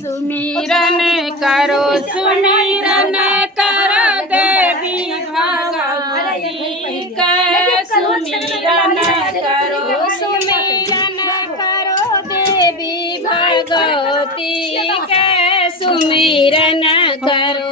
सुमिरन करो सुमिरन करो देवी भगवती के सुमिरन करो सुमिरन करो देवी भगवती के सुमिरन करो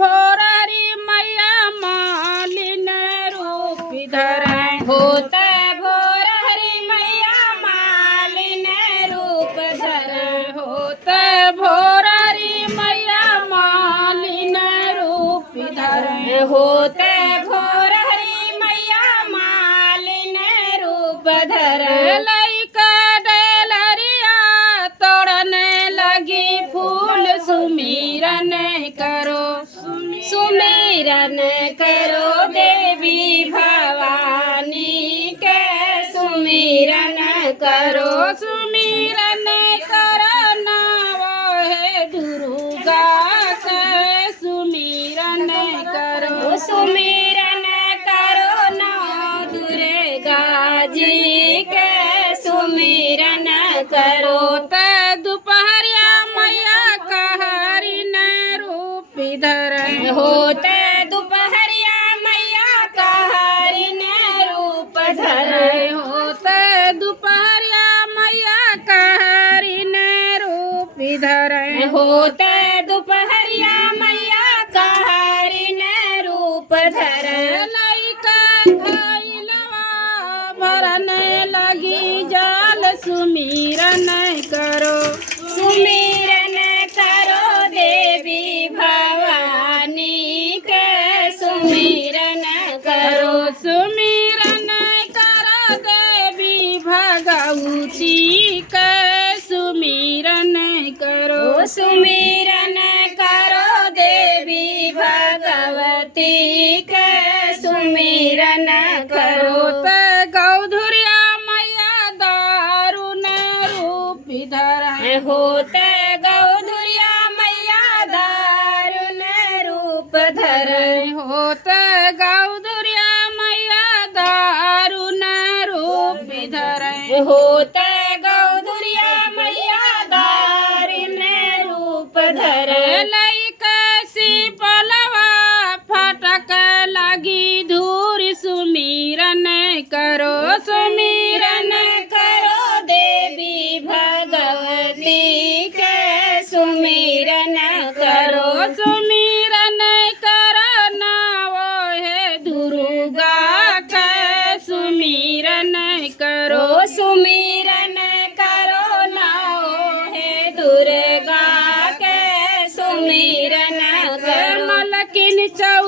भोरारी मैया मालिन रूप धरे होता भोरारी मैया मालिन रूप धरे होता भोरारी मैया मालिन रूप धरे होता भोरारी मैया मालिन रूप धरे लइका डेलरिया तोड़ने लगी फूल सुमिरन करो सुमिरन करो देवी भवानी के सुमिरन करो सुमिरन करो नाव है दुर्गा के सुमिरन करो सुमिरन करो नाव दुर्गा जी के सुमिरन करो ते दोपहरिया मैया कहरी न रूप धरे होते दोपहरिया मैया कहरी न रूप धरे होते दोपहरिया मैया कहरी न रूप धरे होते दोपहरिया मैया कहरी न रूप धरे लइका धइलवा भरने लगी जाल सुमिरन करो सुमिरन करो देवी भवानी के सुमिरन करो सुमिरन करो देवी भगवती के सुमिरन करो सुमिरन करो देवी भगवती के सुमिरन करो ते गौधुरिया मैया दारुण रूप धरे होते गौधुरिया मैया दारुण रूप धरे होते गौधुरिया मैया दारुण रूप धरे होते गौधुरिया मैया दारुण रूप धरे लइका सी पलवा फटक लगी धूर सुमिरन करो सुमिरन करो देवी भगवती के सुमिरन करो सुमिरन करो नाव है दुर्गा के सुमिरन करो सुमिरन करो नाव है दुर्गा के सुमिरन करो मलकिन चौ